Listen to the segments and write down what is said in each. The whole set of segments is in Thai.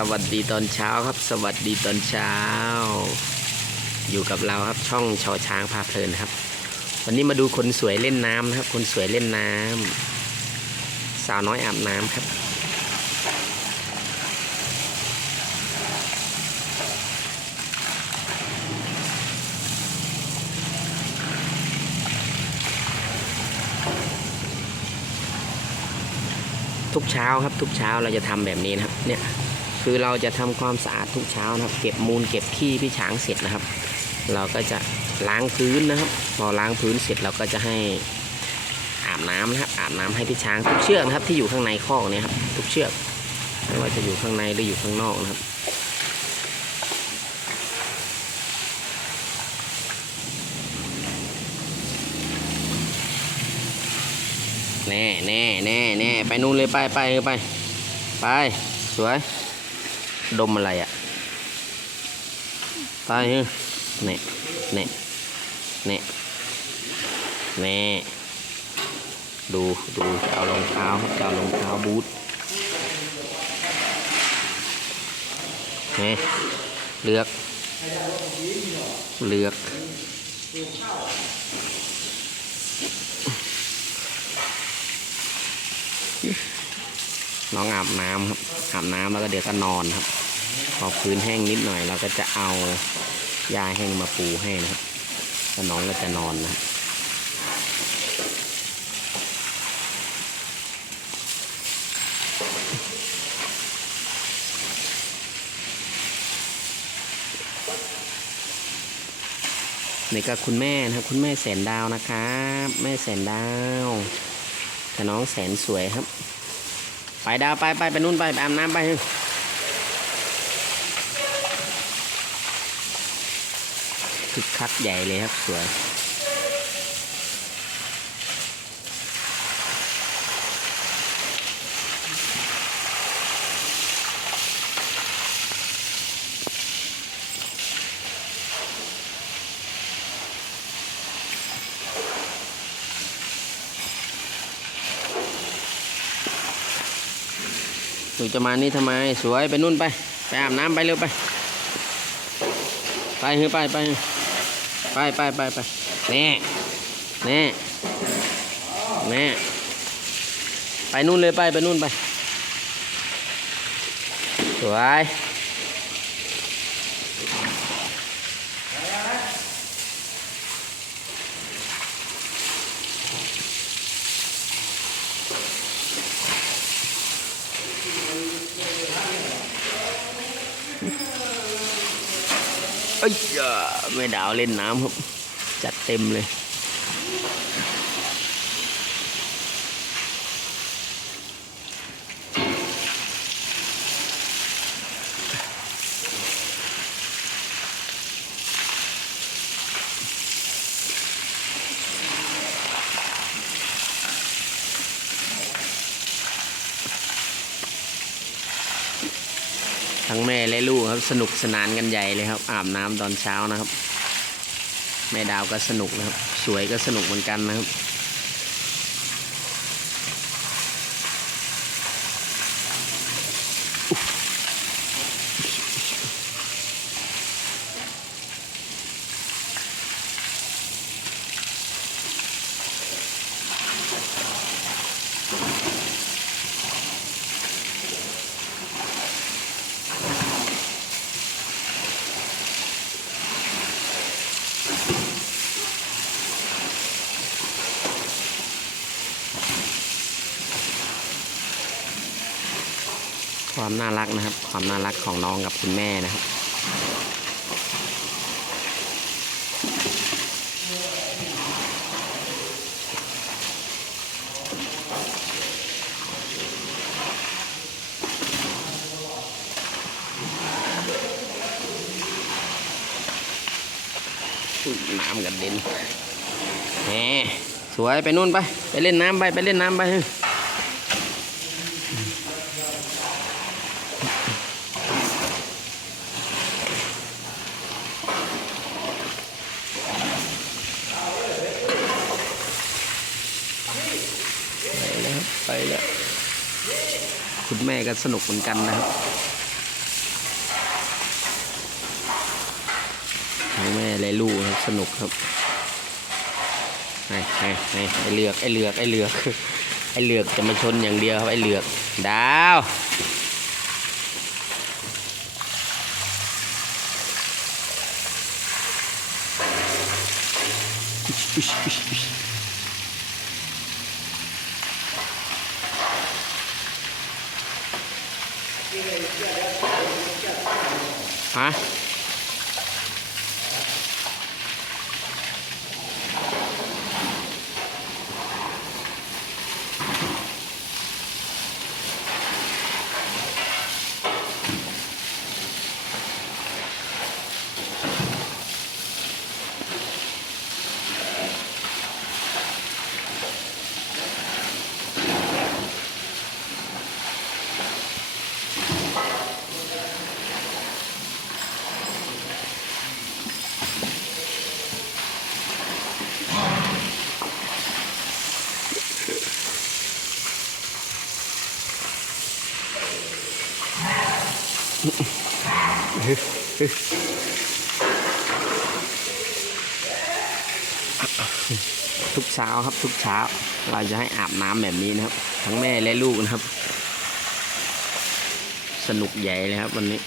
สวัสดีตอนเช้าครับ สวัสดีตอนเช้า อยู่กับเราครับช่องชอช้างพาเพลินครับ วันนี้มาดูคนสวยเล่นน้ำนะครับ คนสวยเล่นน้ำสาวน้อยอาบน้ำครับ ทุกเช้าครับทุกเช้าเราจะทำแบบนี้นะครับเนี่ย คือเราจะทำความสะอาดทุกเช้านะครับ เก็บมูลเก็บขี้พี่ช้างเสร็จนะครับ เราก็จะล้างพื้นนะครับ พอล้างพื้นเสร็จเราก็จะให้อาบน้ำนะครับ อาบน้ำให้พี่ช้างทุกเชือกนะครับ ที่อยู่ข้างในคอกเนี่ยครับทุกเชือกไม่ว่าจะอยู่ข้างในหรืออยู่ข้างนอกนะครับแน่แน่แน่แน่ไปนู่นเลยไปไปไปไป สวย ดมอะไรอะ่ะไปเฮ้ยเน่เน่เน่เน่ดูดูจะเอารองเท้าจะเอารองเท้าบูทเน่เลือก เลือก น้องอาบน้ำครับอาบน้ำแล้วก็เดี๋ยวก็นอนครับ พอพื้นแห้งนิดหน่อย เราก็จะเอาหญ้าแห้งมาปูให้นะครับแล้วน้องก็จะนอนนะครับนี่ก็คุณแม่นะครับคุณแม่แสนดาวนะครับ แม่แสนดาวแต่น้องแสนสวยครับ ไปดาวไปไปไปนู่นไปไปอาบน้ำไปเถอะคึกคักใหญ่เลยครับสวยูจะมานี่ทำไม สวยไปนู่นไป ไปอาบน้ำไปเร็วไป ไปเฮ้ยไปไปไปไปไปไปแน่แน่แน่ไปนู่นเลยไปไปนู่นไป สวย เอ้ยอะแม่ดาวเล่นน้ำครับ จัดเต็มเลย ทั้งแม่และลูกครับ สนุกสนานกันใหญ่เลยครับ อาบน้ำตอนเช้านะครับ แม่ดาวก็สนุกนะครับ สวยก็สนุกเหมือนกันนะครับ ความน่ารักนะครับ ความน่ารักของน้องกับคุณแม่นะครับน้ำกันเด็นแหมสวยไปนู่นไป ไปเล่นน้ำไป ไปเล่นน้ำไปุณแม่ก็สนุกเหมือนกันนะครับทั้งแม่และลูกครับสนุกครับไอ้ไอ้ไอ้ไอ้เลือกไอ้เลือกไอ้เลือกไอ้เลือกจะมาชนอย่างเดียวครับไอ้เลือกดาวอุ๊ยอุ๊ยอุ๊ยะ ทุกเช้าครับทุกเช้า เราจะให้อาบน้ำแบบนี้นะครับ ทั้งแม่และลูกนะครับ สนุกใหญ่เลยครับวันนี้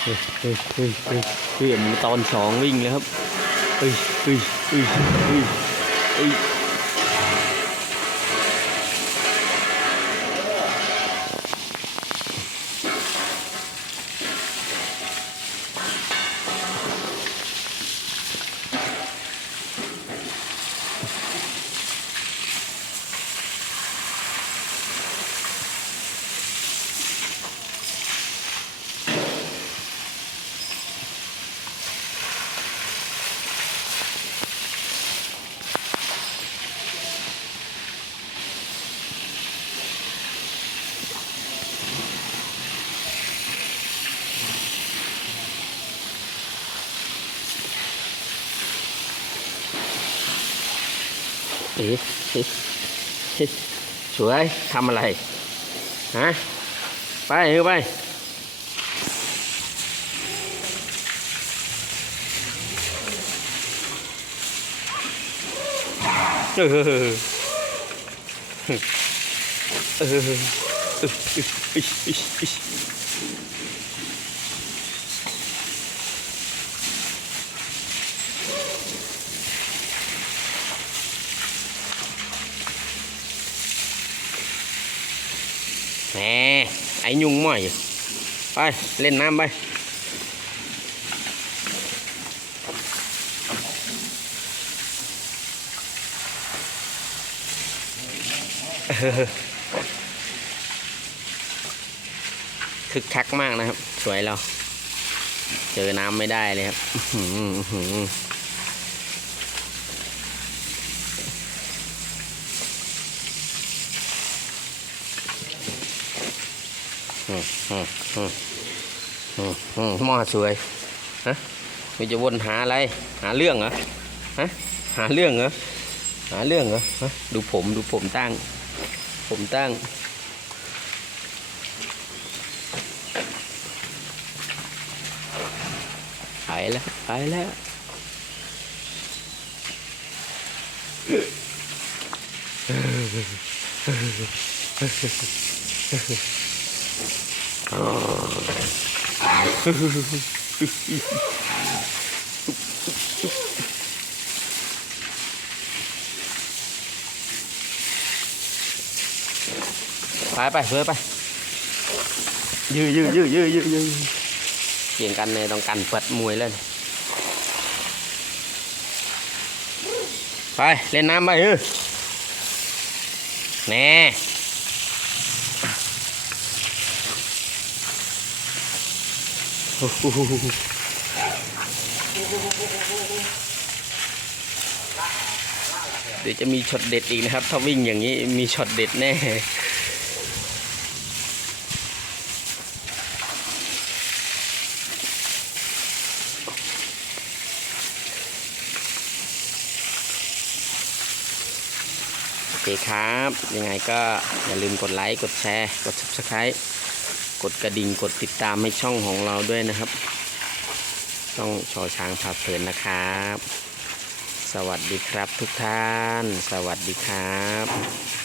เฮ้ยเฮ้ยเฮ้ยเฮ้ยเฮ้ยมตอนสองวิ่งเลยครับเฮ้ยเฮ้ยเฮ้ยเฮ้ย สวยทำอะไร ฮะ ไปเออไปเออเออเออเออ แหมไอ้ยุงม่อย ไป เล่นน้ำไป คึกคักมากนะครับ สวยเรา เจอน้ำไม่ได้เลยครับ หืออื้อหืออืมอืมอืมอืมอืมหม้อสวยฮะมันจะวนหาอะไร หาเรื่องเหรอฮะหาเรื่องเหรอหาเรื่องเหรอฮะดูผมดูผมตั้ง ผมตั้งไปแล้วไปแล้ว ไปไปเพื่อไปยื้อยื้อยื้อยื้อยื้อยื้อเกี่ยงกันเนี่ยต้องกันเปิดมวยเลยไป เล่นน้ำไปเออแน่โอ้โห เดี๋ยวจะมีช็อตเด็ดอีกนะครับ ถ้าวิ่งอย่างนี้มีช็อตเด็ดแน่โอเคครับ ยังไงก็อย่าลืมกดไลค์ กดแชร์ กด subscribe กดกระดิ่งกดติดตามให้ช่องของเราด้วยนะครับ ต้องชอช้างพาเพลินนะครับ สวัสดีครับทุกท่าน สวัสดีครับ